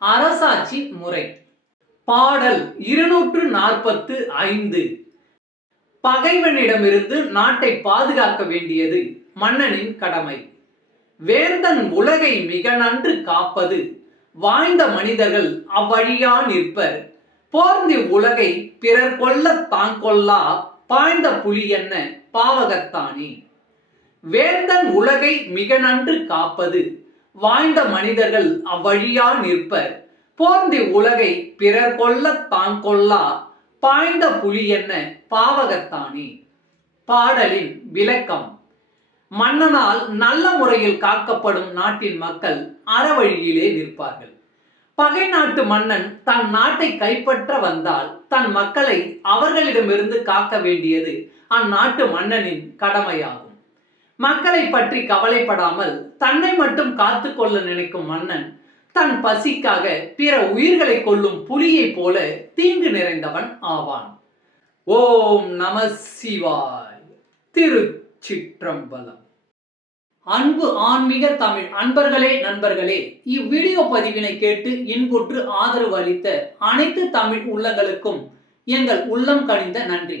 அரசாட்சி முறை. பாடல் இருநூற்று நாற்பத்து ஐந்து. பகைவனிடமிருந்து நாட்டை பாதுகாக்க வேண்டியது மன்னனின் கடமை. வேந்தன் உலகை மிக நன்று காப்பது. வாய்ந்த மனிதர்கள் அவ்வழியா நிற்பர். போர்ந்தி உலகை பிறர் கொல்ல தான் பாய்ந்த புலி என்ன பாவகத்தானே. வேந்தன் உலகை மிக நன்று காப்பது. வாய்ந்த மனிதர்கள் அவ்வழியா நிற்பர். போர்ந்தி உலகை பிறர் கொல்ல தான் கொல்லா பாய்ந்த புலி என்ன பாவகத்தானே? பாடலின் விளக்கம். மன்னனால் நல்ல முறையில் காக்கப்படும் நாட்டின் மக்கள் அறவழியிலே நிற்பார்கள். பகை நாட்டு மன்னன் தன் நாட்டை கைப்பற்ற வந்தால் தன் மக்களை அவர்களிடமிருந்து காக்க வேண்டியது அந்நாட்டு மன்னனின் கடமையாகும். மக்களை பற்றி கவலைப்படாமல் தன்னை மட்டும் காத்து கொள்ள நினைக்கும் மன்னன் தன் பசிக்காக பிற உயிர்களை கொல்லும் புலியைப் போல தீங்கு நிறைந்தவன் ஆவான். ஓம் நம சிவாய் திருச்சிற்றம்பலம். அன்பு ஆன்மீக தமிழ் அன்பர்களே நண்பர்களே இவ்வீடியோ பதிவினை கேட்டு இன்புற்று ஆதரவு அளித்த அனைத்து தமிழ் உள்ளங்களுக்கும் எங்கள் உள்ளம் கனிந்த நன்றி.